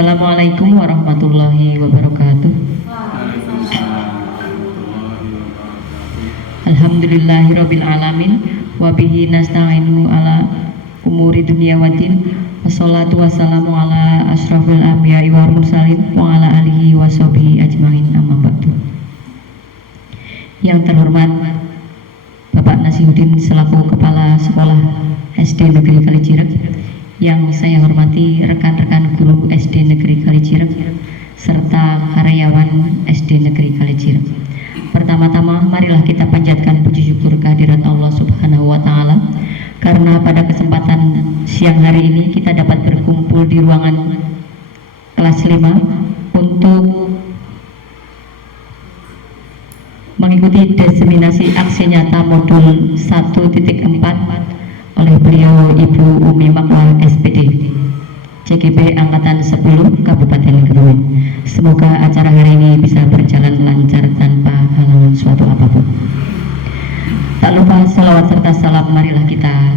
Assalamualaikum warahmatullahi wabarakatuh. Alhamdulillahirabbil alamin wa bihi nasta'inu ala umuri dunya waddin. Wassalatu wassalamu ala asyrafil anbiya'i wal mursalin wa ala alihi wa sahbihi ajmain, amma ba'du. Yang terhormat Bapak Nasihuddin selaku Kepala Sekolah SD Negeri Kalijirek, yang saya hormati rekan-rekan guru SD Negeri Kalijirek serta karyawan SD Negeri Kalijirek. Pertama-tama marilah kita panjatkan puji syukur kehadirat Allah Subhanahu wa taala karena pada kesempatan siang hari ini kita dapat berkumpul di ruangan kelas 5 untuk mengikuti diseminasi aksi nyata modul 1.4 oleh beliau Ibu Umi Makwal SPD CGP Angkatan 10 Kabupaten Kebumen. Semoga acara hari ini bisa berjalan lancar tanpa halangan suatu apapun. Tak lupa salawat serta salam marilah kita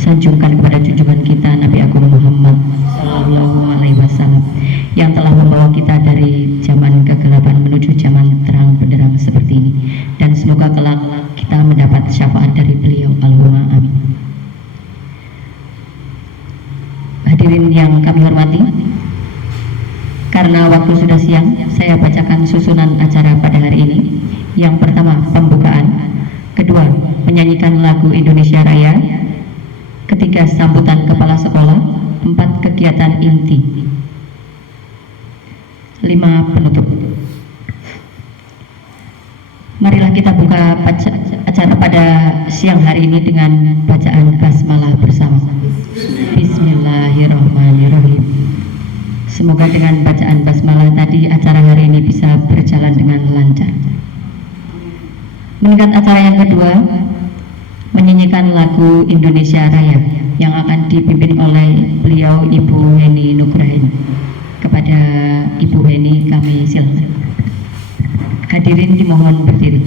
sanjungkan kepada junjungan kita Nabi Agung Muhammad Sallallahu Alaihi Wasallam yang telah membawa kita dari zaman kegelapan menuju zaman terang benderang seperti ini, dan semoga kelak kita mendapat syafaat dari beliau. Allahumma amin. Hadirin yang kami hormati, karena waktu sudah siang, saya bacakan susunan acara pada hari ini. Yang pertama, pembukaan. Kedua, menyanyikan lagu Indonesia Raya. Ketiga, sambutan kepala sekolah. 4, kegiatan inti. 5, penutup. Marilah kita buka acara pada siang hari ini dengan bacaan basmalah bersama. Bismillahirrahmanirrahim. Semoga dengan bacaan basmalah tadi acara hari ini bisa berjalan dengan lancar. Meningkat acara yang kedua, menyanyikan lagu Indonesia Raya yang akan dipimpin oleh beliau Ibu Heni Nugrahin. Kepada Ibu Heni kami silakan. Hadirin dimohon berdiri.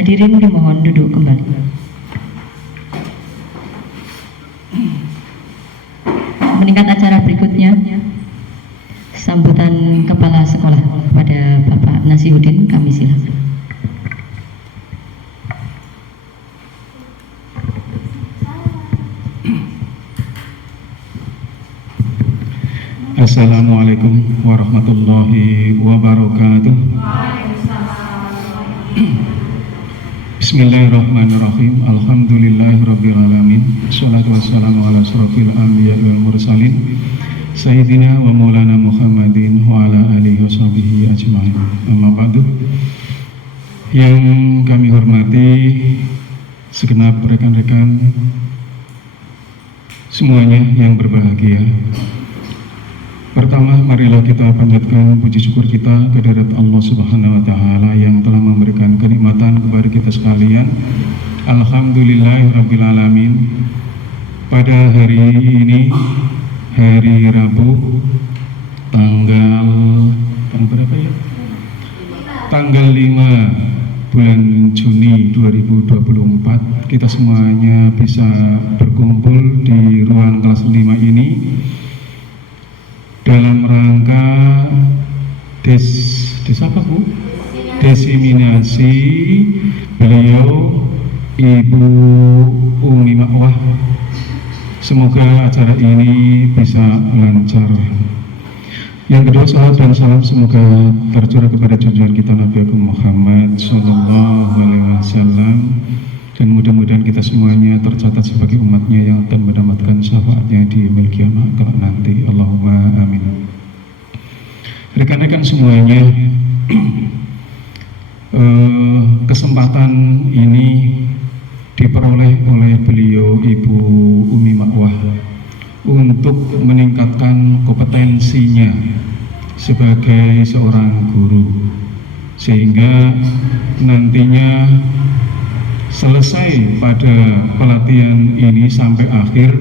Hadirin dimohon duduk kembali. Meningkat acara berikutnya, sambutan kepala sekolah kepada Bapak Nasihuddin kami silakan. Assalamualaikum warahmatullahi wabarakatuh. Bismillahirrahmanirrahim. Alhamdulillahirabbil alamin. Shalatu wassalamu ala asrofil anbiya'i wal mursalin Sayyidina wa maulana Muhammadin wa ala alihi wa sahbihi ajma'in. Amma ba'du. Yang kami hormati segenap rekan-rekan semuanya yang berbahagia. Pertama, marilah kita panjatkan puji syukur kita kehadirat Allah Subhanahu wa taala yang telah memberikan kenikmatan kepada kita sekalian. Alhamdulillahirabbil alamin. Pada hari ini, hari Rabu, tanggal berapa ya? Tanggal 5 bulan Juni 2024, kita semuanya bisa berkumpul di ruang kelas 5 ini dalam rangka desiminasi beliau Ibu Umi Makwah. Semoga acara ini bisa lancar. Yang kedua, salawat dan salam semoga tercurah kepada junjungan kita Nabi Agung Muhammad Sallallahu Alaihi Wasallam, dan mudah-mudahan kita semuanya tercatat sebagai umatnya yang akan mendapatkan syafaatnya di yaumil qiyamah kelak nanti. Allahumma amin. Rekan-rekan semuanya, kesempatan ini diperoleh oleh beliau Ibu Umi Makwah untuk meningkatkan kompetensinya sebagai seorang guru, sehingga nantinya selesai pada pelatihan ini sampai akhir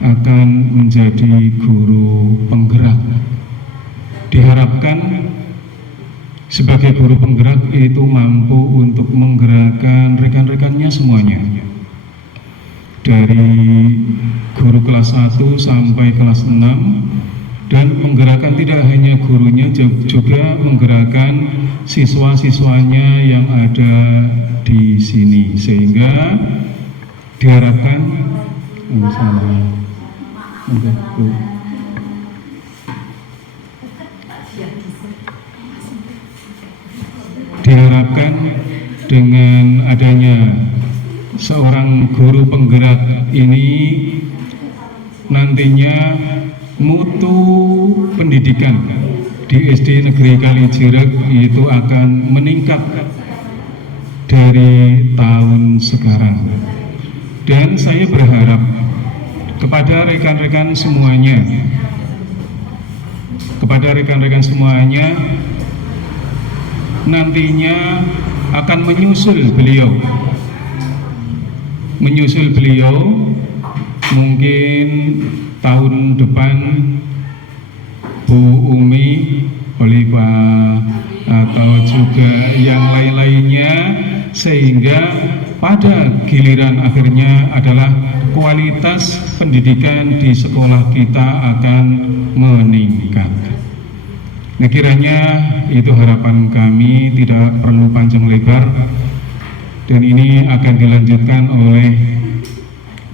akan menjadi guru penggerak. Diharapkan sebagai guru penggerak itu mampu untuk menggerakkan rekan-rekannya semuanya, dari guru kelas 1 sampai kelas 6, dan menggerakkan tidak hanya gurunya, juga menggerakkan siswa-siswanya yang ada di sini, sehingga diharapkan dengan adanya seorang guru penggerak ini, nantinya mutu pendidikan di SD Negeri Kalijirak itu akan meningkat dari tahun sekarang. Dan saya berharap kepada rekan-rekan semuanya nantinya akan menyusul beliau mungkin tahun depan Bu Umi, Olivia, atau juga yang lain-lainnya, sehingga pada giliran akhirnya adalah kualitas pendidikan di sekolah kita akan meningkat. Nah, kiranya itu harapan kami, tidak perlu panjang lebar, dan ini akan dilanjutkan oleh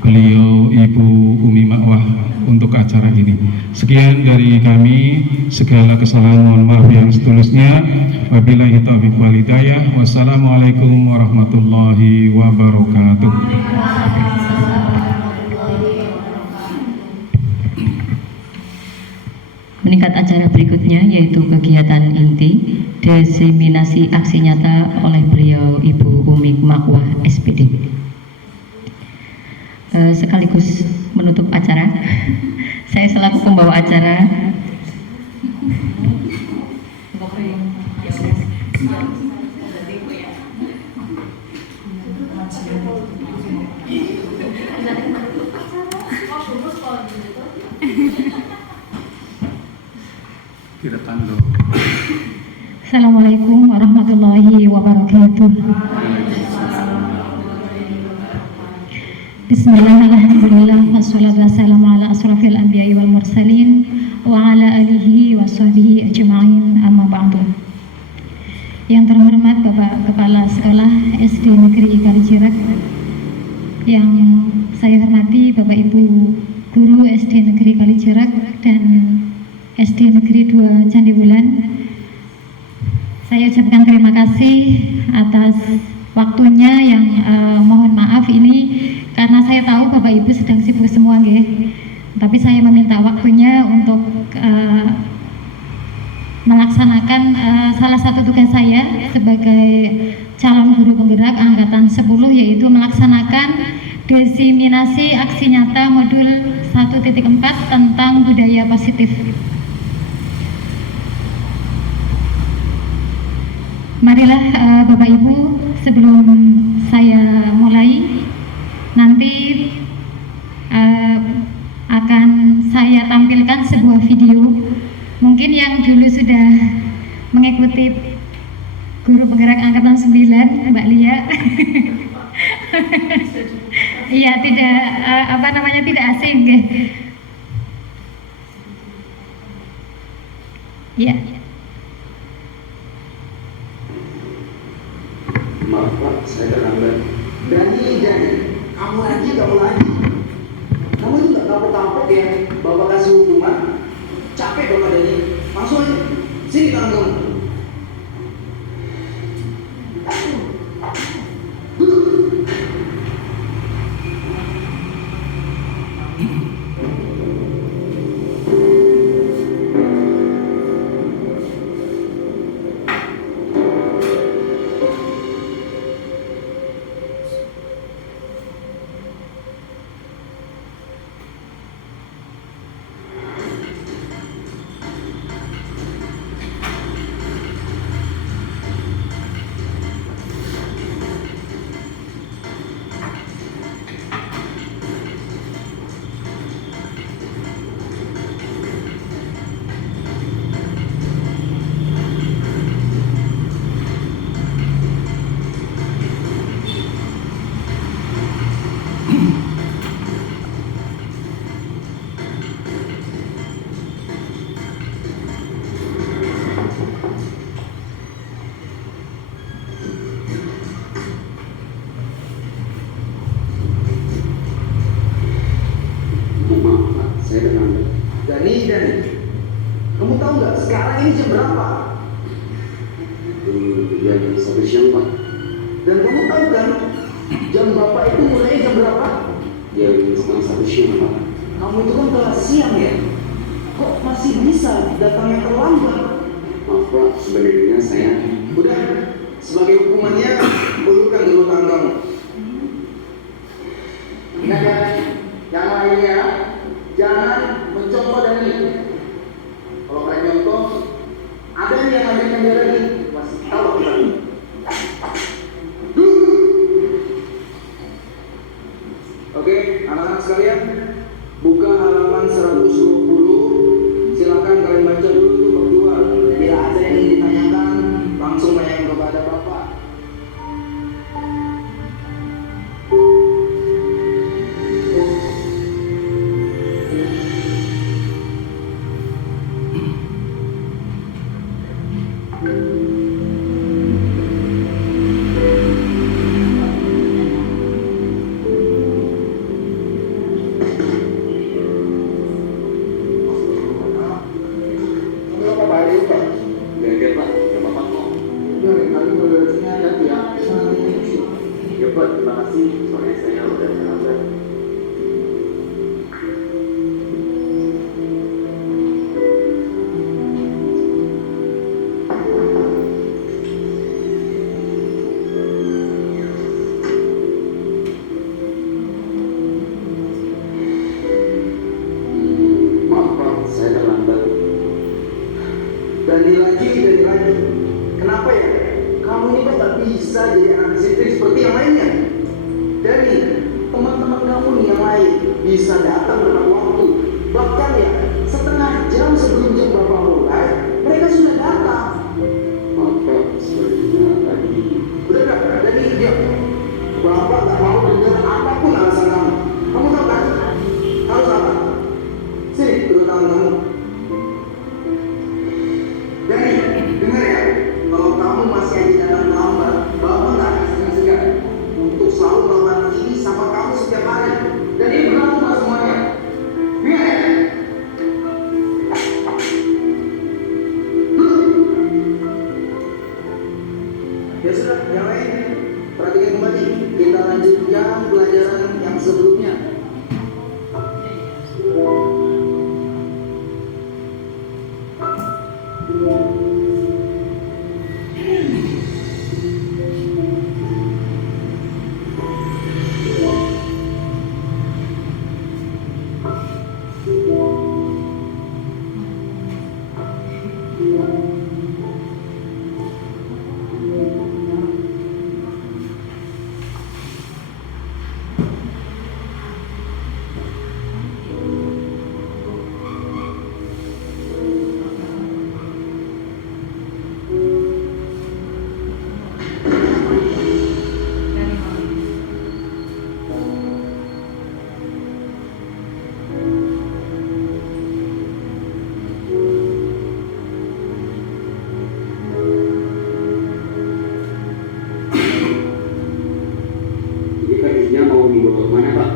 beliau Ibu Umi Makwah untuk acara ini. Sekian dari kami, segala kesalahan mohon maaf yang setulusnya. Wabillahi taufiq wal hidayah. Wassalamualaikum warahmatullahi wabarakatuh. Meningkat acara berikutnya yaitu kegiatan inti desiminasi aksi nyata oleh beliau Ibu Umi Makwah SPD. Sekaligus menutup acara, saya selaku pembawa acara Assalamualaikum warahmatullahi wabarakatuh. Bismillahirrahmanirrahim. Wassalatu wassalamu ala asrafil anbiya'i wal mursalin wa ala alihi wa sahbihi ajma'in, amma ba'du. Yang terhormat Bapak Kepala Sekolah SD Negeri Kalijirak, yang saya hormati Bapak Ibu Guru SD Negeri Kalijirak dan SD Negeri 2 Candiwulan, saya ucapkan terima kasih atas waktunya yang mohon maaf ini karena saya tahu Bapak Ibu sedang sibuk semua nggih. Tapi saya meminta waktunya untuk melaksanakan salah satu tugas saya sebagai calon guru penggerak angkatan 10, yaitu melaksanakan diseminasi aksi nyata modul 1.4 tentang budaya positif. Marilah Bapak Ibu, sebelum saya mulai, nanti akan saya tampilkan sebuah video. Mungkin yang dulu sudah mengikuti guru penggerak angkatan 9, Mbak Lia. Iya, tidak tidak asing. Iya. Maaf Pak, saya terlambat. Dani, kamu lagi. Kamu itu gak kapok-kapok ya, Bapak kasih hukuman. Capek Bapak Dani, langsung aja. Sini tangan kamu. Dani, kamu tahu nggak sekarang ini jam berapa? Jam 1 siang Pak. Dan kamu tahu kan jam Bapak itu mulai jam berapa? Jam setengah 1 siang Pak. Kamu itu kan kelas siang ya? Kok masih bisa datangnya terlambat? Maaf Pak, sebenarnya saya. Udah, sebagai hukumannya ulurkan dulu tangan kamu. Ingat ya, yang lainnya jangan mencontoh Dani. Kalau kalian nyontoh, ada yang ambil dia lagi. Masih tahu kita ini. Oke, anak-anak sekalian, buka halaman 120. Silakan kalian baca dulu tuh berdua. Bila ada yang ingin ditanyakan, langsung tanyakan kepada Bapak. Terima kasih, soalnya saya udah terlambat. Maaf Pak, saya terlambat. Dan lagi. Kenapa ya? Kamu ini kan gak bisa jadi anak disiplin seperti yang lainnya. Dari teman-teman kamu nih yang lain bisa datang tepat waktu. Bahkan ya, setengah jam sebelum jam Bapak mulai, mereka sudah datang. Maaf Pak, sebenarnya tadi. Udah dari dia. Bapak gak mau dengar apapun alasan kamu. Kamu tahu kan? Harus apa? Sini, duduk tangan kamu. Dari, dengar ya. Kalau kamu masih aja datang lambat, Bapak gak akan segan-segan untuk selalu melakukan ini sama kamu setiap hari. Dan ini berlaku buat semuanya. Ingat ya? Ya sudah, yang lain perhatikan kembali. Kita lanjutkan pelajaran yang sebelumnya.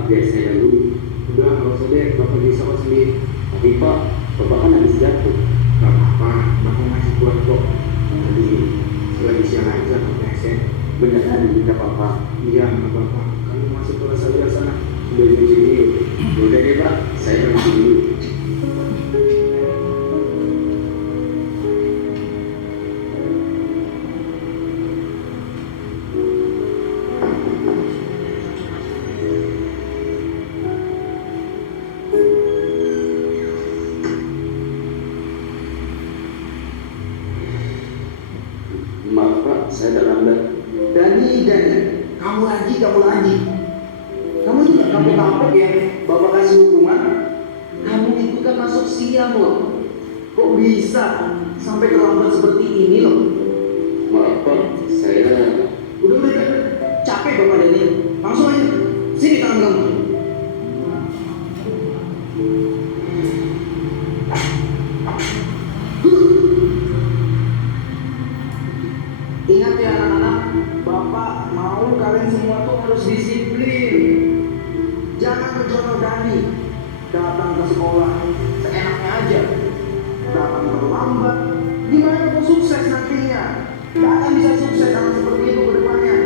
Pak, biar saya ganggu. Udah, nggak usah deh, Bapak bisa kok sendiri. Tapi Pak, Bapak kan habis jatuh. Gak apa-apa, Bapak masih kuat kok. Tadi lagi siang aja pakai saya. Beneran tidak apa-apa. Iya, nggak apa-apa. Kamu masuk kelas saja sana. Sudah cuci dulu. Udah deh Pak, saya pergi dulu. Maaf Pak, saya terlambat. Dani, kamu lagi. Kamu itu gak kamu kapok ya, Bapak kasih hukuman. Kamu itu kan masuk siang loh. Kok bisa sampai terlambat seperti ini loh? Maaf Pak, saya... Udah, capek Bapak Dani. Langsung aja, sini tangan kamu. Ingat ya anak-anak, Bapak mau kalian semua tuh harus disiplin. Jangan berjono Dani, datang ke sekolah seenaknya aja, datang terlambat. Gimana mau sukses nantinya? Gak akan bisa sukses sama seperti itu ke depannya.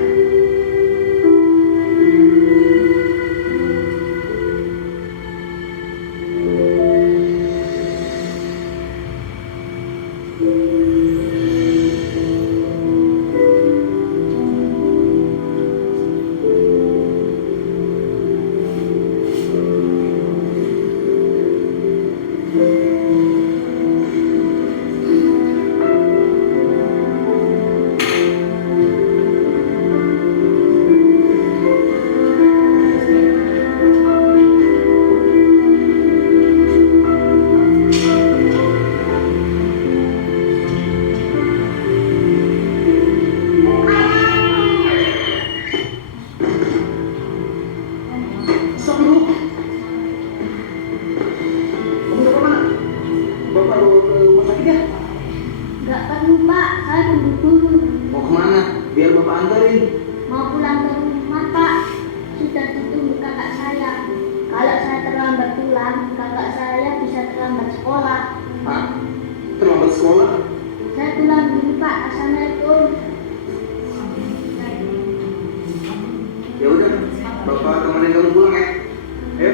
Stop dulu. Kamu mau kemana? Bapak bawa ke rumah sakit ya? Nggak perlu Pak, saya tunggu dulu. Mau kemana? Biar Bapak antarin. Mau pulang ke rumah Pak, sudah ditunggu kakak saya. Kalau saya terlambat pulang, kakak saya bisa terlambat sekolah. Hah? Terlambat sekolah? Saya pulang dulu Pak, Assalamualaikum. Ya udah, Bapak temenin kamu pulang ya. Ayo.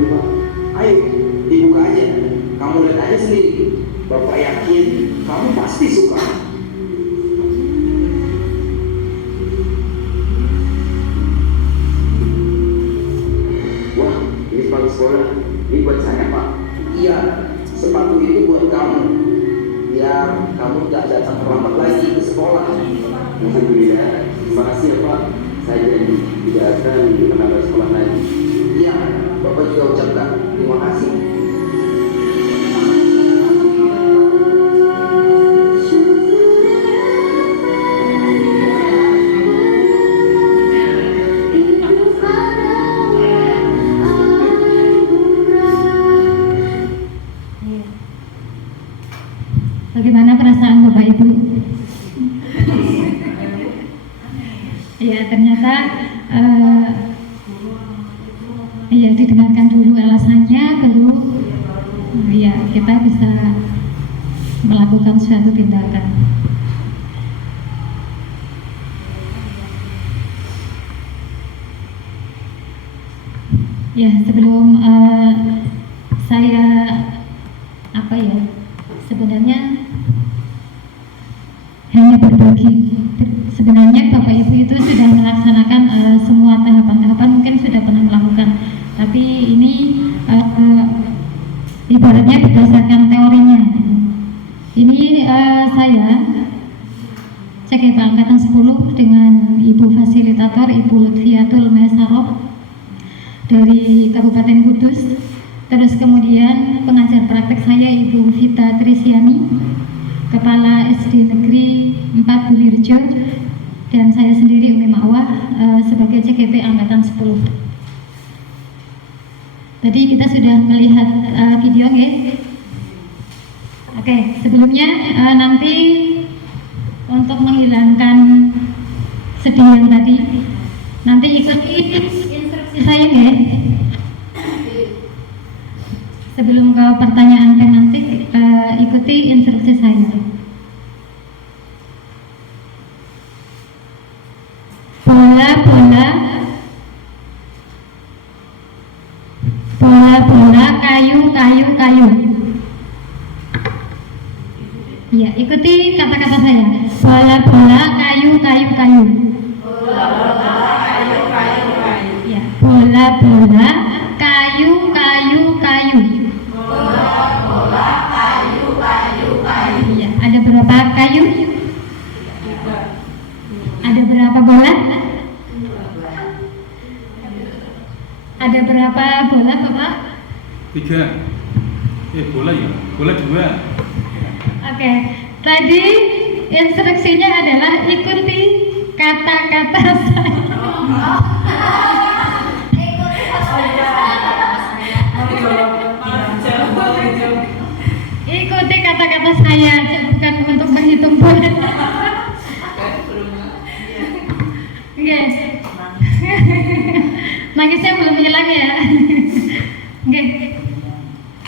ini Pak. Ayo, dibuka aja. Kamu lihat aja sendiri. Bapak yakin kamu pasti suka. Wah, ini sepatu sekolah. Ini buat saya Pak. Iya, sepatu itu buat kamu. Biar kamu gak datang terlambat lagi ke sekolah. Alhamdulillah. Terima kasih ya Pak. Saya jadi tidak akan menambah sekolah lagi. Iya, Bapak juga ucapkan terima kasih. Bagaimana perasaan Bapak Ibu? Ya, ternyata ya didengarkan dulu alasannya, baru ya kita bisa melakukan suatu tindakan. Ya, sebelum saya sebenarnya hanya berbagi. Sebenarnya Bapak Ibu itu sudah melaksanakan semua tahapan-tahapan, mungkin sudah pernah melakukan, tapi ini ibaratnya berdasarkan teorinya. Ini saya CGP Angkatan 10 dengan Ibu Fasilitator Ibu Lutfiatul Mesaroh dari Kabupaten Kudus. Terus kemudian pengajar praktek saya Ibu Vita Trisiani, Kepala SD Negeri 4 Bulirjo, dan saya sendiri Umi Ma'wah sebagai CGP Angkatan 10. Tadi kita sudah melihat video ya. Oke, sebelumnya nanti untuk menghilangkan sedih yang tadi, nanti ikuti instruksi saya ya. Sebelum ke pertanyaan tematik, ikuti instruksi saya. Bola-bola, bola-bola, kayu. Ya, ikuti kata-kata saya. Bola-bola, kayu. Bola-bola, kayu. Ya, bola-bola, kayu. Bola-bola, kayu. Ya, ada berapa kayu? Ada berapa bola? Ada berapa bola, Bapak? 3. Bola ya? Bola 2. Oke, tadi instruksinya adalah ikuti kata-kata saya. Ikuti kata-kata saya, bukan untuk menghitung bola. Oke. Nangisnya belum hilang ya. Oke.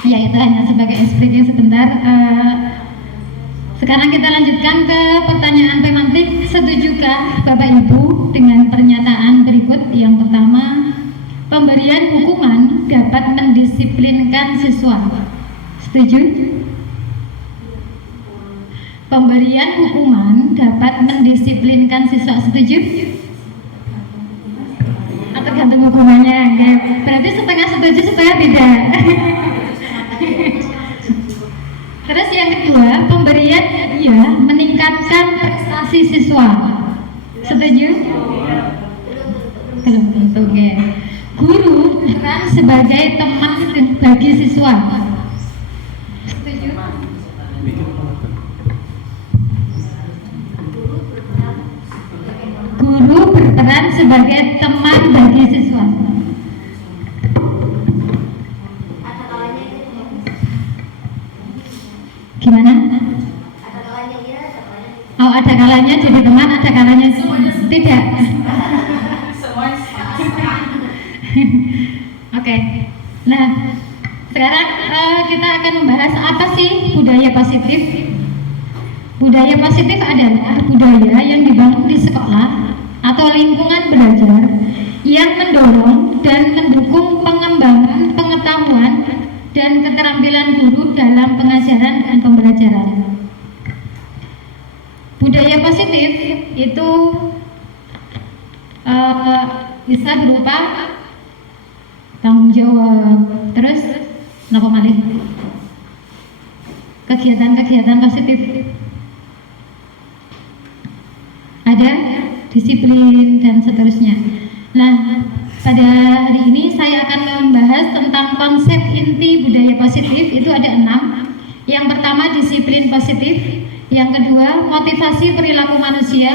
Ya, itu hanya sebagai explaining sebentar. Sekarang kita lanjutkan ke pertanyaan pemantik. Setujukah Bapak Ibu dengan pernyataan berikut? Yang pertama, pemberian hukuman dapat mendisiplinkan siswa. Setuju? Pemberian hukuman dapat mendisiplinkan siswa. Setuju? Atau gantung hukumannya? Berarti setengah setuju, setengah tidak. Terus yang kedua, pemberian meningkatkan prestasi siswa. Setuju? Belum tentu ya. Guru peran sebagai teman bagi siswa. Setuju? Guru berperan sebagai teman bagi siswa. Gimana? Oh, ada kalanya jadi teman, ada kalanya tidak. Oke. Nah, sekarang kita akan membahas apa sih budaya positif. Budaya positif adalah budaya yang dibangun di sekolah atau lingkungan belajar yang mendorong dan mendukung pengembangan pengetahuan dan keterampilan guru dalam pengajaran dan pembelajaran. Budaya positif itu bisa berupa tanggung jawab, terus napa malih? Kegiatan-kegiatan positif. Ada disiplin dan seterusnya. Nah, pada hari ini saya akan membahas tentang konsep inti budaya positif. Itu ada 6. Yang pertama disiplin positif, yang kedua motivasi perilaku manusia,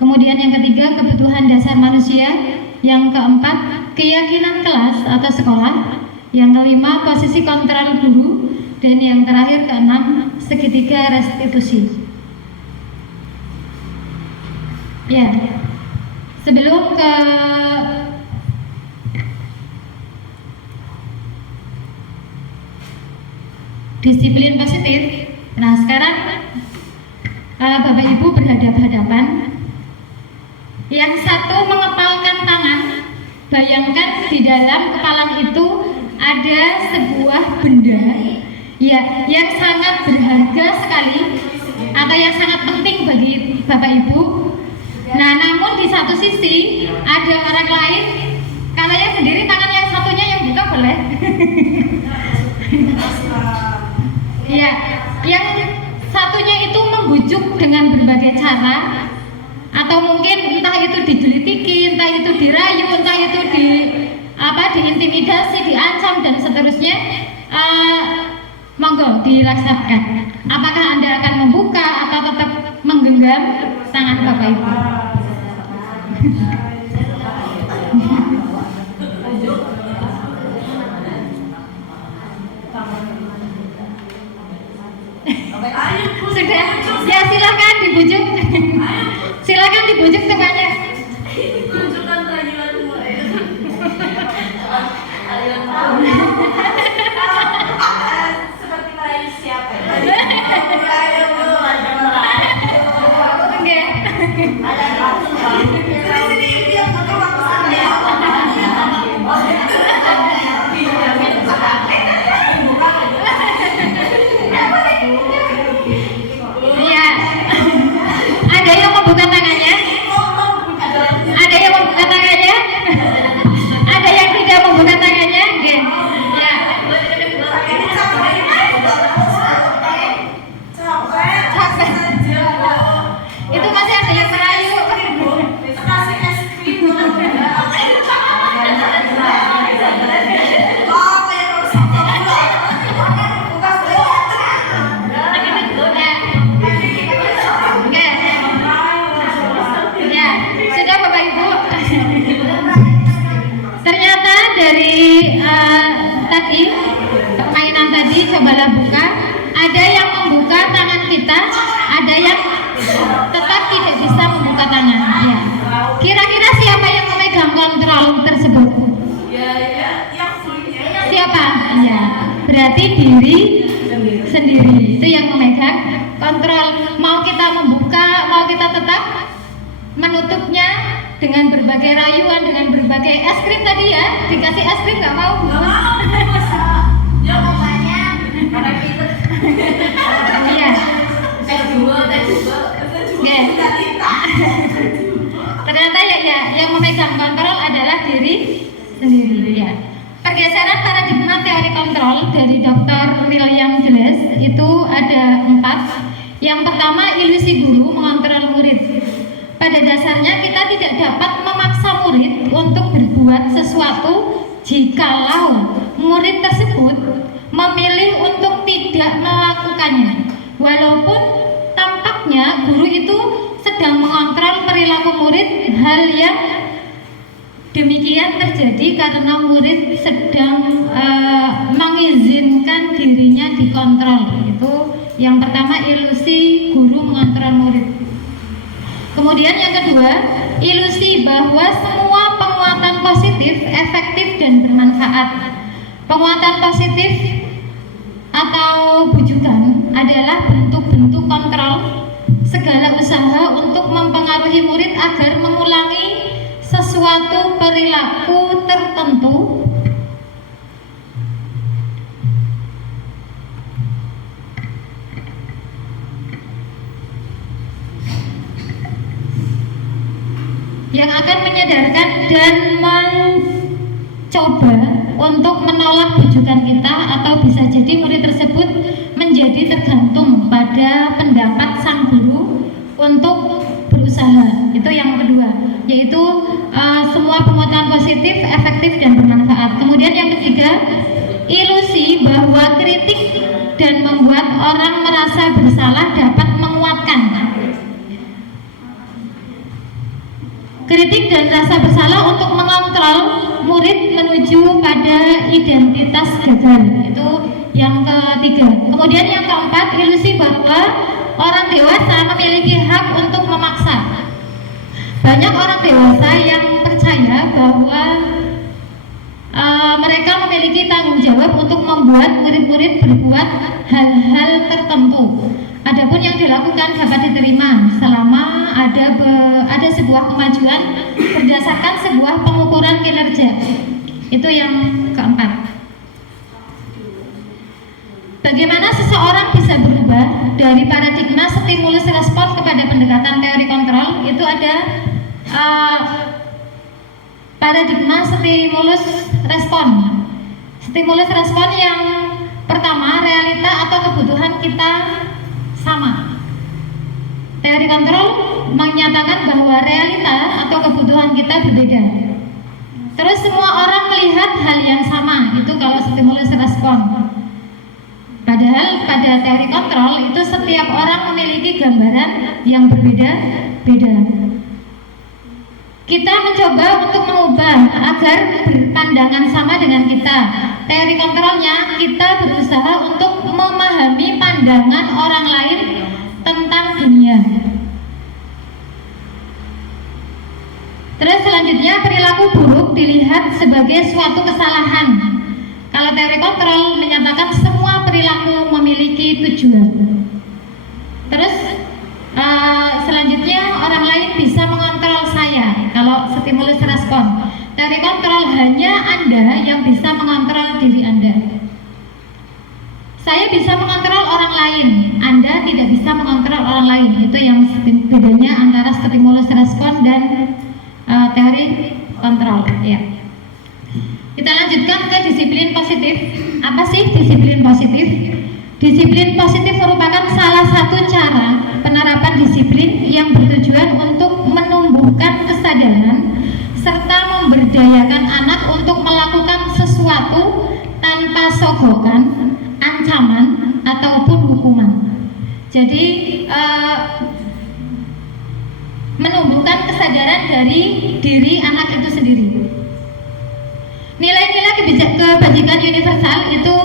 kemudian yang ketiga kebutuhan dasar manusia, yang keempat keyakinan kelas atau sekolah, yang kelima posisi kontrol guru, dan yang terakhir keenam segitiga restitusi. Ya, sebelum ke disiplin positif, nah sekarang Bapak Ibu berhadapan-hadapan. Yang satu mengepalkan tangan. Bayangkan di dalam kepala itu ada sebuah benda ya yang sangat berharga sekali atau yang sangat penting bagi Bapak Ibu. Nah, namun di satu sisi ada orang lain, kalau yang sendiri tangan yang satunya yang buka boleh. Ya, yang satunya itu membujuk dengan berbagai cara, atau mungkin entah itu digelitiki, entah itu dirayu, entah itu diintimidasi, diancam dan seterusnya. Monggo dilaksanakan. Apakah Anda akan membuka atau tetap menggenggam tangan Bapak Ibu? Sudah, ya silakan dibujuk. Silakan dibujuk semuanya. Tunjukkan rayuanmu. Seperti merayu siapa? Iya. Ada yang membuka tangannya? Ada yang membuka tangannya? Ada yang tidak membuka tangannya? Oke. Ya. Itu masih ada yang merayu. Ya, sudah Bapak Ibu. Ternyata dari tadi permainan tadi cobalah buka. Ada yang membuka tangan kita, ada yang tetap tidak bisa membuka tangan. Ya. Kira-kira siapa yang memegang kontrol tersebut? Siapa? Ya, berarti diri sendiri itu yang memegang kontrol. Mau kita membuka, mau kita tetap menutupnya dengan berbagai rayuan, dengan berbagai es krim tadi ya. Dikasih es krim nggak mau? Iya. Ternyata ya yang memegang kontrol adalah diri sendiri ya. Pergeseran paradigma teori kontrol dari Dr. William Gilles itu ada 4. Yang pertama, ilusi guru mengontrol murid. Pada dasarnya kita tidak dapat memaksa murid untuk berbuat sesuatu jikalau murid tersebut memilih untuk tidak melakukannya. Walaupun tampaknya guru itu sedang mengontrol perilaku murid, hal yang demikian terjadi karena murid sedang mengizinkan dirinya dikontrol. Itu yang pertama, ilusi guru mengontrol murid. Kemudian yang kedua, ilusi bahwa semua penguatan positif efektif dan bermanfaat. Penguatan positif atau bujukan adalah bentuk-bentuk kontrol segala usaha untuk mempengaruhi murid agar mengulangi sesuatu sesuatu perilaku tertentu yang akan menyadarkan dan mencoba untuk menolak bujukan kita, atau bisa jadi murid tersebut menjadi tergantung pada pendapat sang guru untuk berusaha. Itu yang kedua, yaitu semua penguatan positif, efektif dan bermanfaat. Kemudian yang ketiga, ilusi bahwa kritik dan membuat orang merasa bersalah dapat menguatkan. Kritik dan rasa bersalah untuk mengontrol murid menuju pada identitas gagal. Itu yang ketiga. Kemudian yang keempat, ilusi bahwa orang dewasa memiliki hak untuk memaksa. Banyak orang dewasa yang percaya bahwa mereka memiliki tanggung jawab untuk membuat murid-murid berbuat hal-hal tertentu. Adapun yang dilakukan dapat diterima selama ada sebuah kemajuan berdasarkan sebuah pengukuran kinerja. Itu yang keempat. Bagaimana seseorang bisa berubah dari paradigma stimulus respon kepada pendekatan teori kontrol? Itu ada paradigma stimulus respon. Stimulus respon yang pertama, realita atau kebutuhan kita sama. Teori kontrol menyatakan bahwa realita atau kebutuhan kita berbeda. Terus semua orang melihat hal yang sama, itu kalau stimulus respon. Padahal pada teori kontrol itu setiap orang memiliki gambaran yang berbeda-beda. Kita mencoba untuk mengubah agar berpandangan sama dengan kita. Teori kontrolnya, kita berusaha untuk memahami pandangan orang lain tentang dunia. Terus selanjutnya, perilaku buruk dilihat sebagai suatu kesalahan. Kalau teori kontrol menyatakan semua perilaku memiliki tujuan. Terus selanjutnya, orang lain bisa mengontrol saya. Kalau stimulus respon, teori kontrol hanya Anda yang bisa mengontrol diri Anda. Saya bisa mengontrol orang lain, Anda tidak bisa mengontrol orang lain. Itu yang bedanya antara stimulus respon dan teori kontrol. Ya. Kita lanjutkan ke disiplin positif. Apa sih disiplin positif? Disiplin positif merupakan salah satu cara penerapan disiplin yang bertujuan untuk menumbuhkan kesadaran serta memberdayakan anak untuk melakukan sesuatu tanpa sogokan, ancaman, ataupun hukuman. Jadi menumbuhkan kesadaran dari diri anak itu sendiri. Nilai-nilai kebajikan universal itu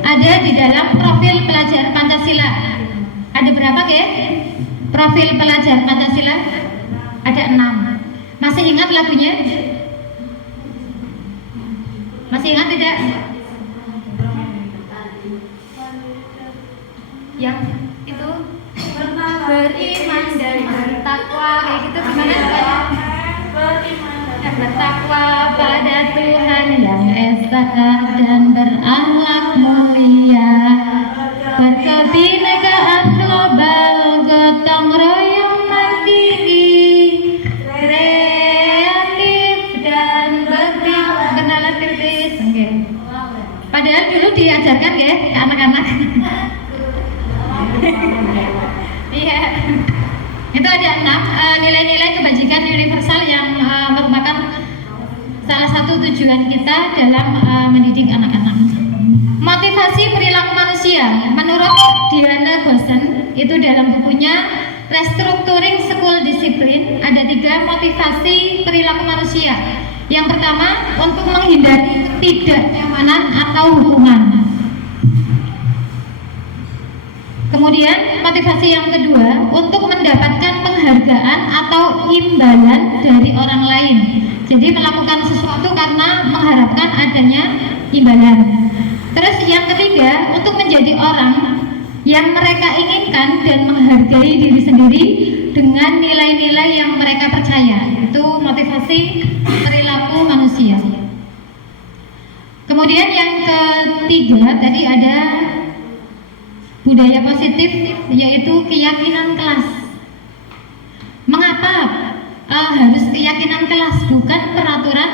ada di dalam profil pelajar Pancasila. Ada berapa ke? Profil pelajar Pancasila? Ada 6. Masih ingat lagunya? Masih ingat tidak? Yang itu beriman dan bertakwa, kayak gitu gimana sukanya? Bertakwa pada Tuhan yang esa dan berakhlak mulia, berkebinekaan global, gotong royong mandiri, kreatif dan berkenalan kritis. Okay. Padahal dulu diajarkan ya anak-anak. Iya. Itu ada 6 nilai-nilai kebajikan universal yang merupakan salah satu tujuan kita dalam mendidik anak-anak. Motivasi perilaku manusia, menurut Diana Gosen, itu dalam bukunya Restructuring School Discipline, ada 3 motivasi perilaku manusia. Yang pertama, untuk menghindari ketidaknyamanan atau hukuman. Kemudian motivasi yang kedua, untuk mendapatkan penghargaan atau imbalan dari orang lain. Jadi melakukan sesuatu karena mengharapkan adanya imbalan. Terus yang ketiga, untuk menjadi orang yang mereka inginkan dan menghargai diri sendiri dengan nilai-nilai yang mereka percaya. Itu motivasi perilaku manusia. Kemudian yang ketiga tadi ada budaya positif, yaitu keyakinan kelas. Mengapa harus keyakinan kelas, bukan peraturan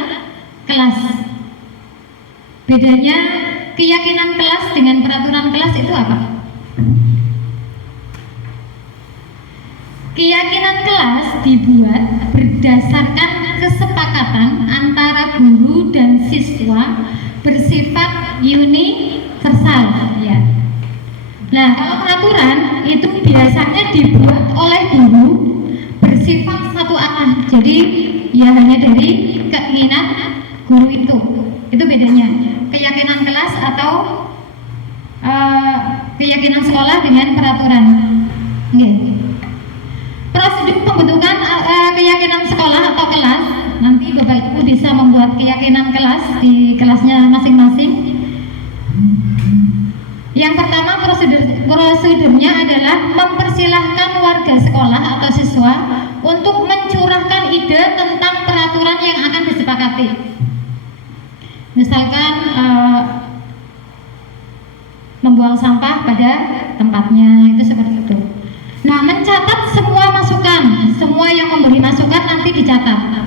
kelas? Bedanya keyakinan kelas dengan peraturan kelas itu apa? Keyakinan kelas dibuat berdasarkan kesepakatan antara guru dan siswa bersifat universal, ya. Nah, kalau peraturan itu biasanya dibuat oleh guru bersifat satu arah. Jadi ya hanya dari keinginan guru itu. Itu bedanya keyakinan kelas atau keyakinan sekolah dengan peraturan. Oke. Prosedur pembentukan keyakinan sekolah atau kelas, nanti Bapak Ibu bisa membuat keyakinan kelas di kelasnya masing-masing. Yang pertama, prosedurnya adalah mempersilahkan warga sekolah atau siswa untuk mencurahkan ide tentang peraturan yang akan disepakati. Misalkan membuang sampah pada tempatnya, itu seperti itu. Nah, mencatat semua masukan, semua yang memberi masukan nanti dicatat.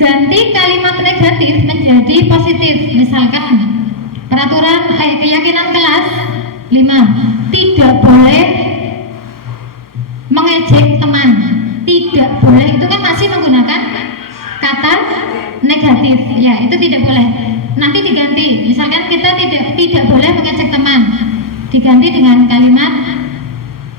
Ganti kalimat negatif menjadi positif. Misalkan peraturan keyakinan kelas 5, tidak boleh mengejek teman. Tidak boleh, itu kan masih menggunakan kata negatif, ya, itu tidak boleh. Nanti diganti, misalkan kita tidak boleh mengejek teman, diganti dengan kalimat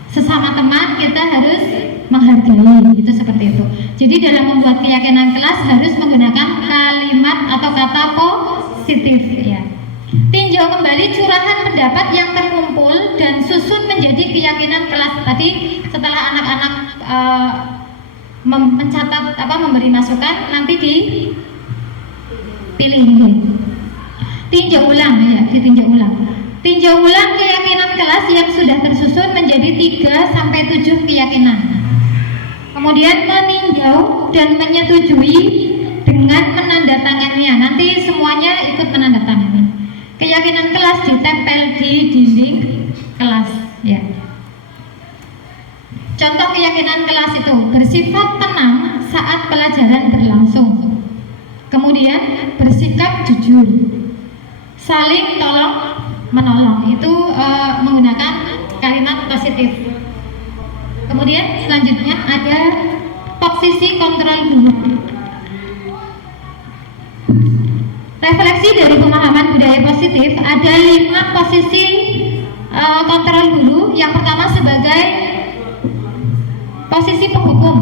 sesama teman kita harus menghargai, itu seperti itu. Jadi dalam membuat keyakinan kelas harus menggunakan kalimat atau kata positif, ya. Tinjau kembali curahan pendapat yang terkumpul dan susun menjadi keyakinan kelas. Tadi setelah anak-anak mencatat memberi masukan, nanti dipilih. Tinjau ulang, ya, ditinjau ulang. Tinjau ulang keyakinan kelas yang sudah tersusun menjadi 3-7 keyakinan. Kemudian meninjau dan menyetujui dengan menandatanganinya. Nanti semuanya ikut menandatangani. Keyakinan kelas ditempel di dinding kelas, ya. Contoh keyakinan kelas itu bersifat tenang saat pelajaran berlangsung. Kemudian bersikap jujur, saling tolong menolong, itu menggunakan kalimat positif. Kemudian selanjutnya ada posisi kontrol guru. Refleksi dari pemahaman budaya positif, ada 5 posisi kontrol guru. Yang pertama sebagai posisi penghukum,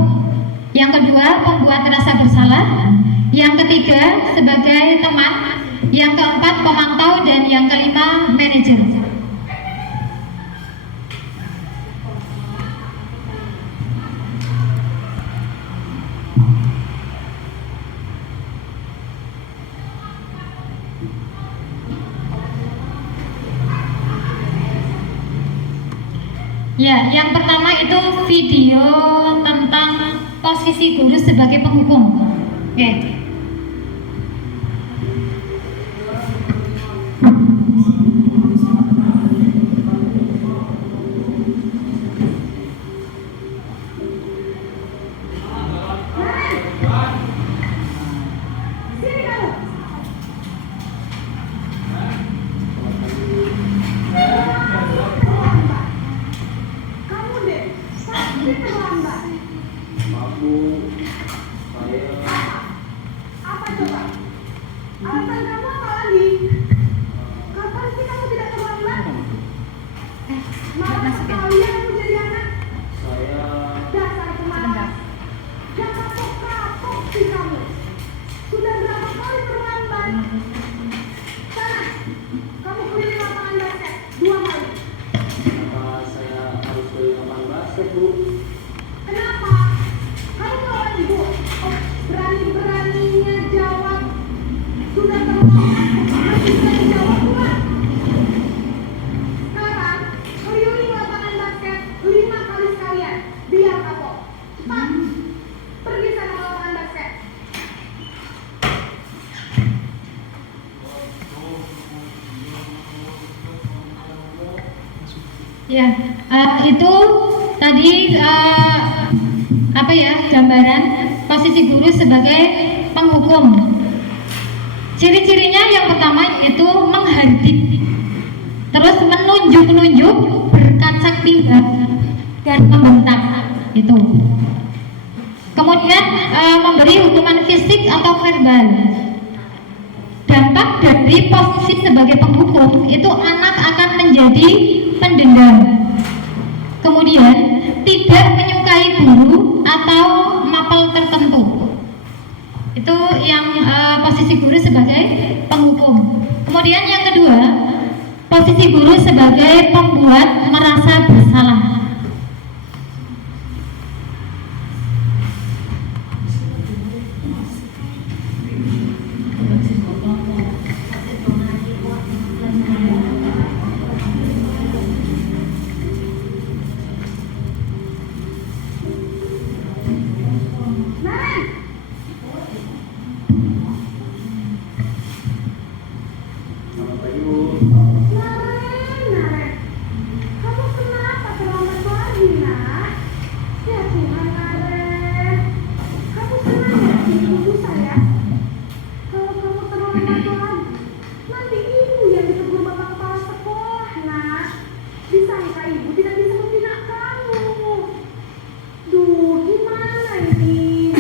yang kedua pembuat rasa bersalah, yang ketiga sebagai teman, yang keempat pemantau, dan yang kelima manajer. Ya, yang pertama itu video tentang posisi guru sebagai penghukum. Oke. Ya, itu tadi apa ya, gambaran posisi guru sebagai penghukum. Ciri-cirinya yang pertama itu menghardik, terus menunjuk-nunjuk, berkacak pinggang, dan membentak itu. Kemudian memberi hukuman fisik atau verbal. Dampak dari posisi sebagai penghukum itu anak akan menjadi pendendam. Kemudian tidak menyukai guru atau mapel tertentu. Itu yang posisi guru sebagai penghukum. Kemudian yang kedua, posisi guru sebagai pembuat merasa bersalah. Selamat pagi, Bu. Naren, kamu kenapa terlambat lagi, nak? Ya Tuhan, Naren. Kamu senang ya ibu saya? Kalau kamu terlambat lagi, nanti ibu yang ditegur bapak kepala sekolah, nak. Disangka ibu tidak bisa membina kamu. Duh, gimana ini?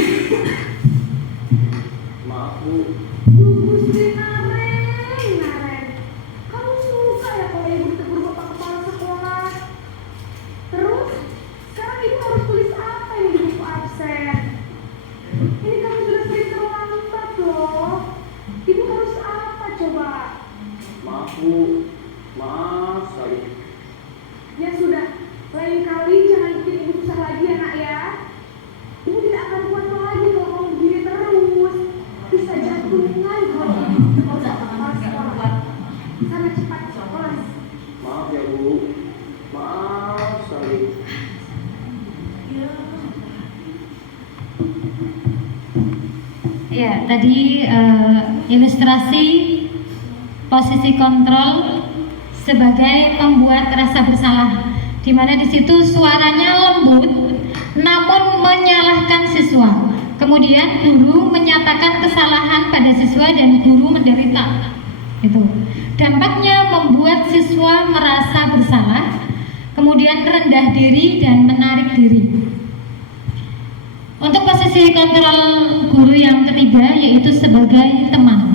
Maaf, Bu. Duh, Gusti Naren. Kamu suka ya kalau ibu ditegur bapak kepala sekolah? Terus, sekarang ibu harus tulis apa ini di buku absen? Ini kamu sudah sering terlambat loh. Ibu harus apa coba? Maaf, Bu. Maaf sekali. Ya sudah, lain kali jangan bikin ibu susah lagi ya, nak ya. Ibu tidak akan kuat lagi kalau kamu begini terus. Bisa jantungan kalau ibu tidak kepala sekolah. Sana cepat sekolah. Maaf ya, Bu. Maaf sekali. Ya, tadi ilustrasi posisi kontrol sebagai pembuat rasa bersalah, di mana di situ suaranya lembut namun menyalahkan siswa. Kemudian guru menyatakan kesalahan pada siswa dan guru menderita. Itu. Dampaknya membuat siswa merasa bersalah, kemudian rendah diri dan menarik diri. Untuk posisi kontrol guru yang ketiga yaitu sebagai teman.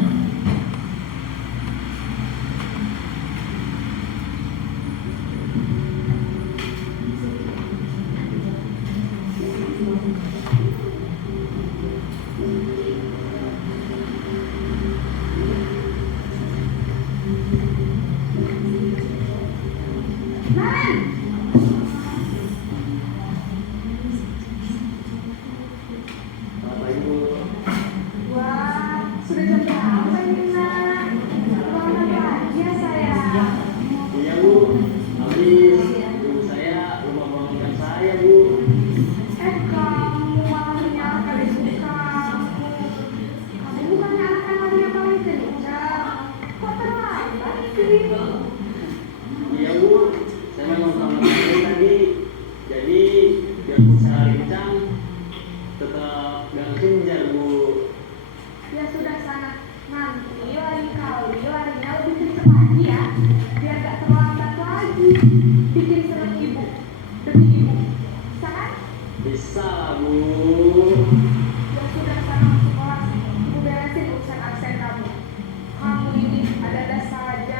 Naren! Selamat pagi, Bu. Wah, sudah jam berapa ini, nak? Selamat pagi ya, sayang. Iya, Bu. Habis ibu saya lupa bangunkan saya, Bu. Kamu malah menyalahkan ibu kamu. Kamu bukannya anak-anak yang paling kencang. Kok terlambat sih? Iya, Bu. Saya memang selamat pagi tadi. Jadi, biar bisa kencang, tetap gak kejar, Bu. Ya sudah sana. Nanti lain kali larinya lebih kencang lagi ya. Biar gak terlambat lagi. Bikin senang ibu. Demi ibu. Bisa kan? Bisa lah, Bu. Ya sudah sana masuk kelas. Ibu beresin urusan absen kamu. Kamu ini ada-ada saja.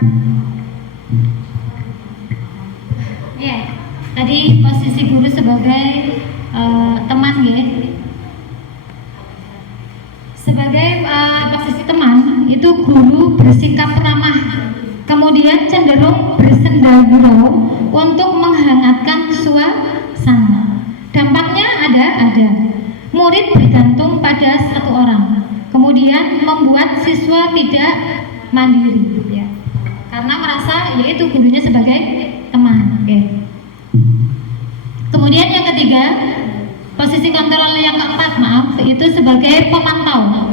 Ya, tadi posisi guru sebagai teman ya. Sebagai posisi teman itu guru bersikap ramah, kemudian cenderung bersendagurau untuk menghangatkan suasana. Dampaknya ada. Murid bergantung pada satu orang, kemudian membuat siswa tidak mandiri, ya. Karena merasa yaitu gurunya sebagai teman. Oke. Kemudian yang ketiga, posisi kontrol yang keempat, itu sebagai pemantau.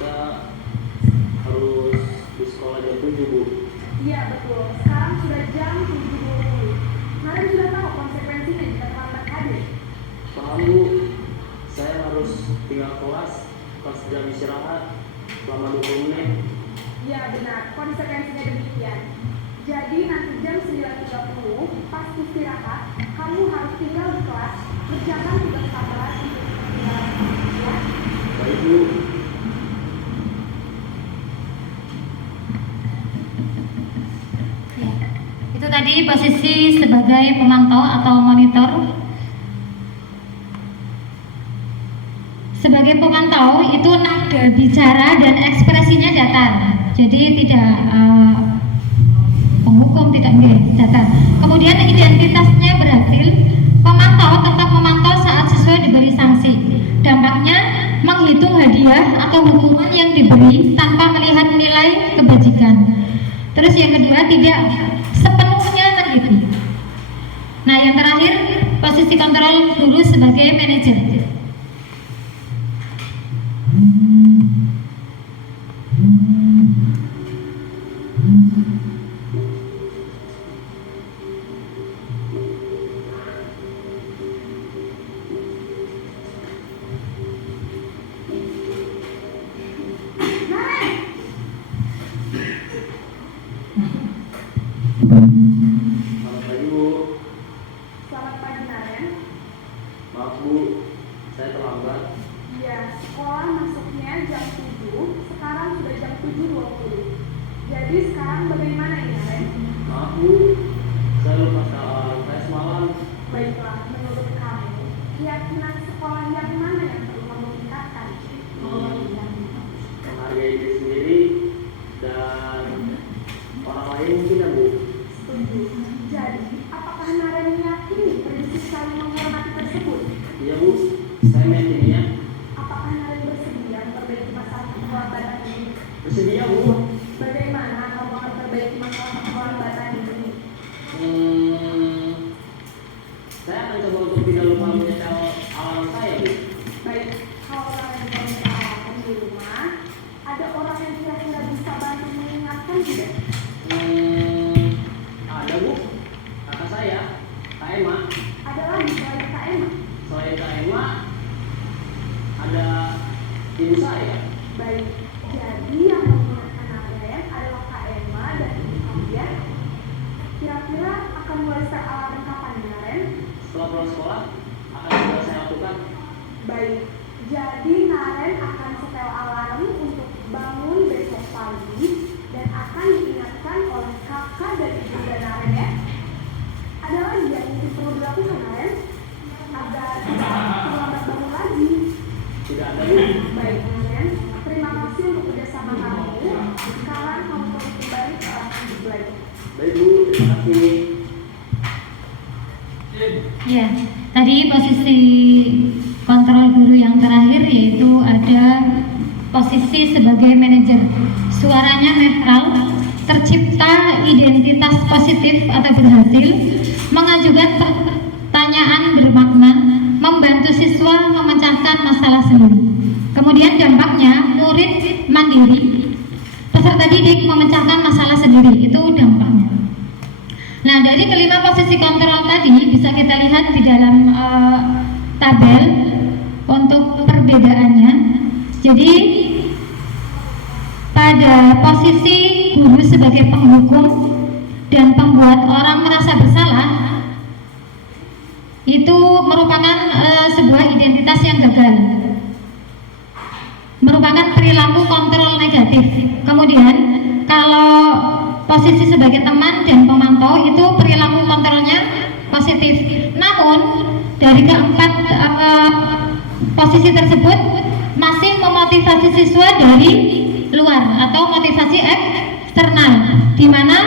kita harus di sekolah jam 7, Bu. Iya betul, sekarang sudah jam 7.20. Kalian sudah tahu konsekuensinya jika terlambat hadir? Paham, Bu. Saya harus tinggal kelas pas jam istirahat selama 20 menit. Iya benar, konsekuensinya demikian. Jadi nanti jam 9.30 pas istirahat, kamu harus tinggal di kelas, kerjakan tugas tambahan untuk ketinggalan. Ya? Baik, Bu. Ya. Itu tadi posisi sebagai pemantau atau monitor. Sebagai pemantau itu nada bicara dan ekspresinya datar, jadi tidak penghukum, tidak datar. Kemudian identitasnya berhasil, pemantau tetap memantau saat siswa diberi sanksi. Dampaknya menghitung hadiah atau hukuman yang diberi tanpa melihat nilai kebajikan. Terus yang kedua, tidak sepenuhnya meneliti. Nah yang terakhir, posisi kontrol guru sebagai manajer. Selamat pagi, Bu. Selamat pagi Naren. Maaf, Bu. Saya terlambat. Iya, sekolah masuknya jam 7, sekarang sudah jam 7.20. Jadi sekarang bagaimana ini Naren? Maaf, Bu. Saya lupa soal saya semalam. Baiklah, menurut kamu, keyakinan sekolah yang mana yang perlu kamu tingkatkan? Menghargai diri sendiri dan orang lain mungkin, ya, Bu. Setuju. Jadi, apakah Naren meyakini prinsip saling menghormati tersebut? Iya, Bu. Saya meyakininya. Apakah Naren bersedia memperbaiki masalah keterlambatan ini? Bersedia, Bu. Bagaimana kamu akan memperbaiki masalah keterlambatan ini? Saya akan coba untuk tidak lupa menyetel alarm saya, Bu. Baik, kalau Naren punya alasan di rumah, ada orang yang kira-kira bisa bantu mengingatkan tidak? Ada, Bu. Kakak saya, Kak Emma. Ada lagi selain Kak Emma? Selain Kak Emma, ada ibu saya. Baik, jadi yang mengingatkan Naren adalah Kak Emma dan ibu kalian. Kira-kira akan mulai set alarm kapan Naren? Setelah pulang sekolah, akan segera saya lakukan. Baik, jadi Naren akan setel alarm untuk bangun besok pagi dan akan diingatkan oleh kakak dan ibu Naren ya. Ada lagi yang mungkin perlu dilakukan Naren agar tidak terlambat bangun lagi. Tidak ada, Bu. Baik Naren, terima kasih untuk kerjasama kamu. Sekarang kamu boleh kembali ke alat untuk belajar. Baik, Bu. Terima kasih. Ya, tadi posisi kontrol guru yang terakhir yaitu ada posisi sebagai manajer. Suaranya netral, tercipta identitas positif atau berhasil, mengajukan pertanyaan bermakna, membantu siswa memecahkan masalah sendiri. Kemudian dampaknya murid mandiri, peserta didik memecahkan masalah sendiri, itu dampaknya. Nah, dari kelima posisi kontrol tadi bisa kita lihat di dalam tabel untuk perbedaannya. Jadi pada posisi guru sebagai penghukum dan pembuat orang merasa bersalah itu merupakan sebuah identitas yang gagal, merupakan perilaku kontrol negatif. Kemudian kalau posisi sebagai teman dan pemantau itu perilaku kontrolnya positif. Namun dari keempat posisi tersebut masih memotivasi siswa dari luar atau motivasi eksternal, di mana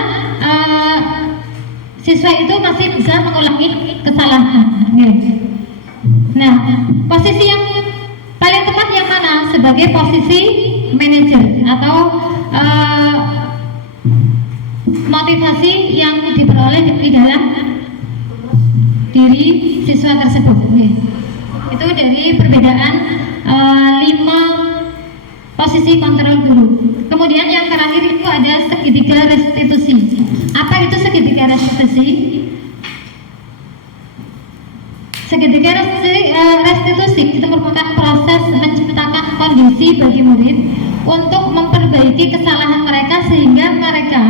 siswa itu masih bisa mengulangi kesalahan. Nah, posisi yang paling tepat yang mana? Sebagai posisi manajer atau motivasi yang diperoleh di dalam diri siswa tersebut. Itu dari perbedaan 5 posisi kontrol guru. Kemudian yang terakhir itu ada segitiga restitusi. Apa itu segitiga restitusi? Segitiga restitusi itu merupakan proses menciptakan kondisi bagi murid untuk memperbaiki kesalahan mereka sehingga mereka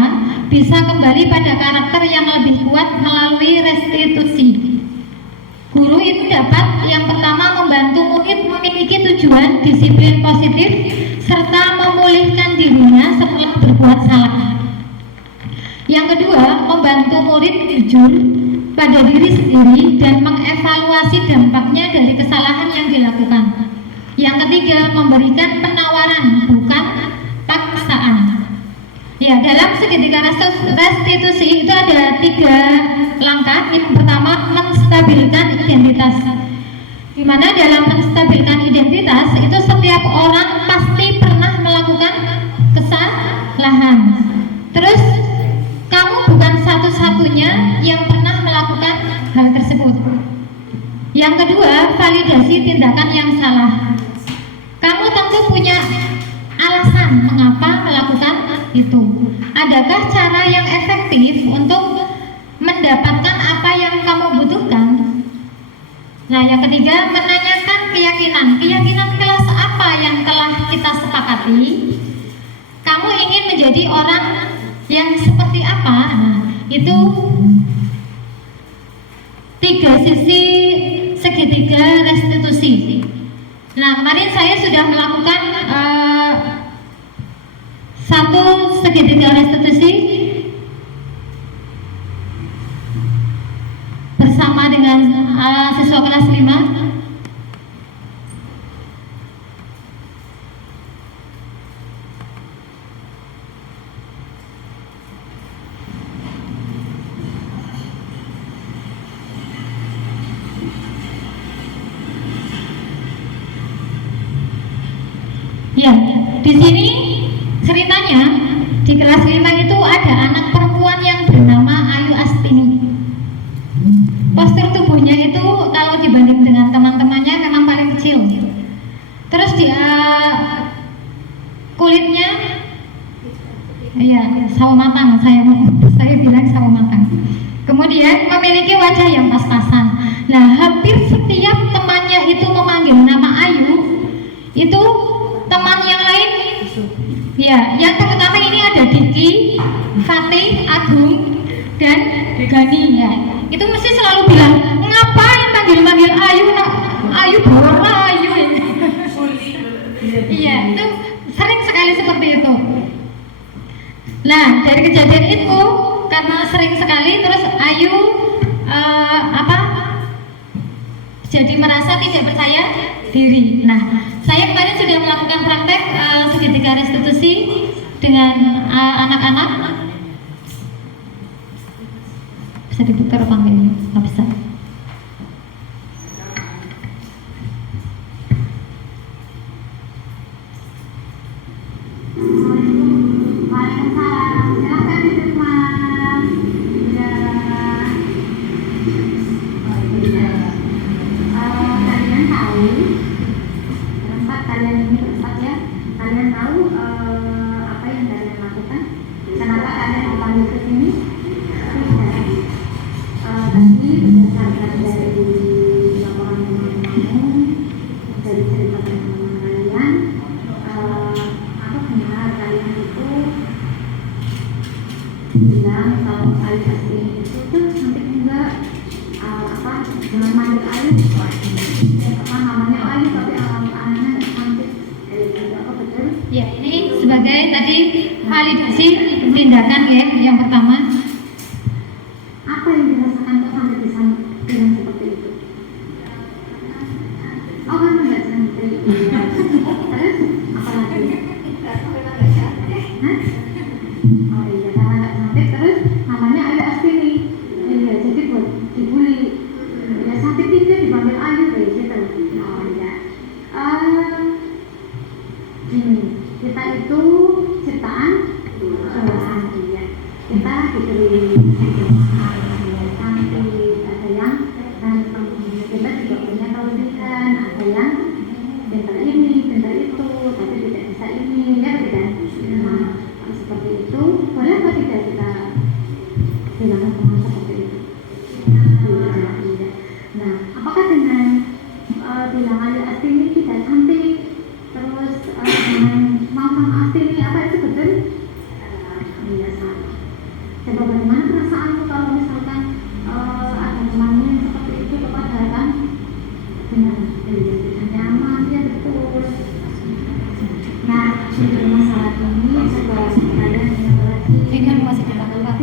bisa kembali pada karakter yang lebih kuat melalui restitusi. Guru itu dapat yang pertama membantu murid memiliki tujuan disiplin positif serta memulihkan dirinya setelah berbuat salah. Yang kedua, membantu murid jujur pada diri sendiri dan mengevaluasi dampaknya dari kesalahan yang dilakukan. Yang ketiga, memberikan penawaran bukan paksaan. Ya, dalam segitiga restitusi itu ada 3 langkah. Yang pertama, menstabilkan identitas. Di mana dalam menstabilkan identitas itu setiap orang pasti pernah melakukan kesalahan. Terus kamu bukan satu-satunya yang pernah melakukan hal tersebut. Yang kedua, validasi tindakan yang salah. Kamu tentu punya alasan mengapa melakukan itu. Adakah cara yang efektif untuk mendapatkan apa yang kamu butuhkan? Nah, yang ketiga, menanyakan keyakinan. Keyakinan kelas apa yang telah kita sepakati? Kamu ingin menjadi orang yang seperti apa? Nah, itu 3 sisi segitiga restitusi. Nah, kemarin saya sudah melakukan 1 segitiga restitusi bersama dengan siswa kelas 5. Ya, di sini ceritanya di kelas 5 itu ada anak perempuan yang bernama Ayu Astini. Postur tubuhnya itu kalau dibanding dengan teman-temannya memang paling kecil. Terus dia kulitnya ya sawo matang, saya bilang sawo matang. Kemudian memiliki wajah yang pas-pasan. Nah, hampir setiap temannya itu memanggil nama Ayu, itu teman yang lain ya, yang terutama ini ada Diki, Fatih, Agung, dan Gani ya. Itu mesti selalu bilang, ngapain manggil-manggil Ayu, Ayu Bora, Ayu. Iya, itu sering sekali seperti itu. Nah, dari kejadian itu karena sering sekali terus Ayu jadi merasa tidak percaya diri. Nah, saya kemarin sudah melakukan praktek segitiga restitusi dengan anak-anak. Bisa diputar apa enggak ini? Nggak bisa. Waalaikumsalam. Silakan duduk, Mas. Ya. Kalian tahu tempat kalian ini tempat ya. Kalian tahu apa yang kalian lakukan? Kenapa kalian dipanggil ke sini? Tidak. Tadi berdasarkan dari laporan teman-teman, dari cerita teman-teman kalian, apa benar kalian itu bilang kalau Ayu Astini itu tuh cantik enggak? Dengan manggil Ayu, namanya Ayu tapi anaknya cantik. Apa betul? Ya, ini sebagai tadi validasi tindakan ya, yang pertama. Apa yang dirasakan kok sampai bisa bilang seperti itu? Oh, kan nggak cantik. Terus apa lagi? Hah? Oh iya, karena nggak cantik. Terus namanya Ayu Astini. Iya, jadi buat dibully. Ya cantik juga dipanggil Ayu kayak gitu. Oh iya. Gini, kita itu ciptaan Tuhan, iya. Kita diberi cantik, ada yang ganteng. Kita juga punya kelebihan, ada yang pintar ini, pintar itu, tapi tidak bisa ini. bermasalah ini setelah kalian yang lagi Dengan masih kita buat.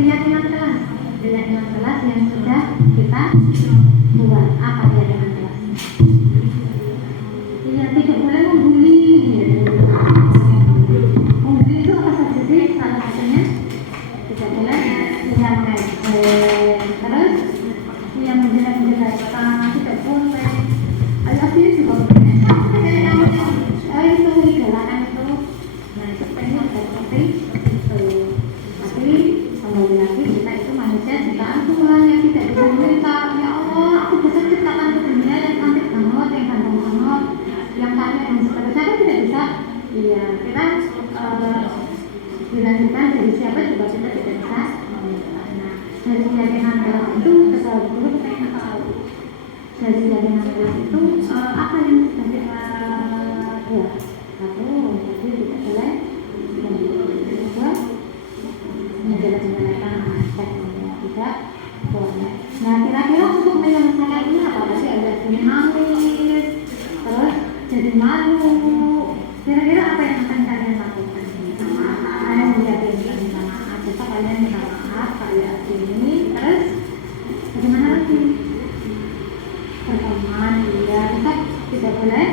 keyakinan kelas yang sudah kita buat. Apa keyakinan kelas? Iya, tidak boleh membuli. Membuli itu apa saja sih? Salah satunya tidak boleh yang terus yang menjelek-jelekan, tidak boleh. Ayo sini juga boleh. Itu idolakan itu. Nah itu pengen seperti itu. Tapi kembali lagi kita itu manusia ciptaan Tuhan yang tidak bisa minta. Ya Allah, aku bisa ciptakan ke dunia yang cantik banget, yang ganteng banget, yang kaya dan seterusnya. Kan tidak bisa. Iya, kita dilanjutkan dari siapa juga kita tidak bisa. Nah, dari keyakinan kelas itu setelah dulu kita ingin tahu dari keyakinan kelas itu apa yang sudah kita buat. Satu, jadi tidak boleh kedua menjelek-jelekan aspek yang tidak boleh. Nah, kira-kira untuk menyelesaikan ini apa sih? Ada nangis, terus jadi malu. Kira-kira apa yang akan kalian lakukan? Kalian meyakinkan minta maaf, besok kalian minta maaf kayak ini, terus bagaimana lagi? Berteman, iya, tetap tidak boleh.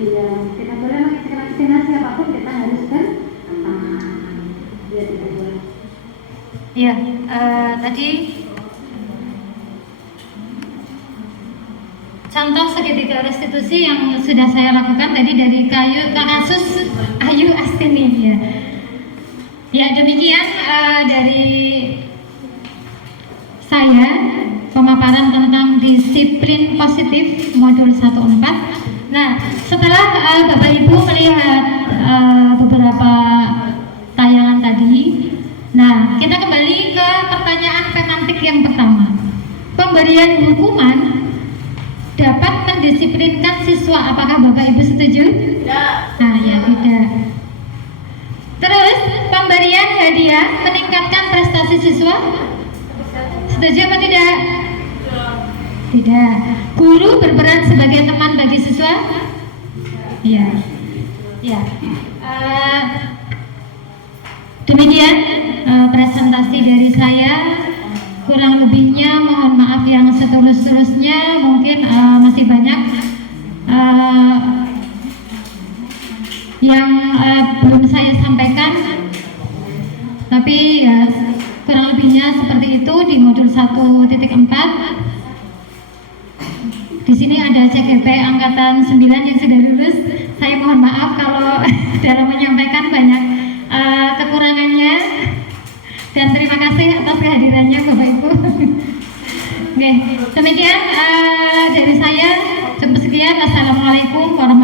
Iya, tidak boleh menginspirasi siapapun, kita harus berteman. Iya, tidak boleh. Iya, tadi contoh segitiga restitusi yang sudah saya lakukan tadi dari kasus Ayu Astini ya. Ya demikian dari saya pemaparan tentang disiplin positif modul 14. Nah, setelah Bapak Ibu melihat beberapa tayangan tadi, nah kita kembali ke pertanyaan pemantik yang pertama. Pemberian hukuman dapat mendisiplinkan siswa. Apakah Bapak Ibu setuju? Ya. Nah, ya tidak. Terus pemberian hadiah meningkatkan prestasi siswa. Setuju apa tidak? Tidak. Guru berperan sebagai teman bagi siswa. Iya. Ya. Demikian presentasi dari saya. Kurang lebihnya mohon maaf yang setulus-tulusnya. Mungkin masih banyak yang belum saya sampaikan, tapi ya kurang lebihnya seperti itu di modul 1.4. Di sini ada CGP angkatan 9 yang sudah lulus. Saya mohon maaf kalau dalam menyampaikan banyak kekurangannya, dan terima kasih atas kehadirannya Bapak Ibu. Oke, demikian dari saya. Cukup sekian. Assalamualaikum warahmatullahi wabarakatuh.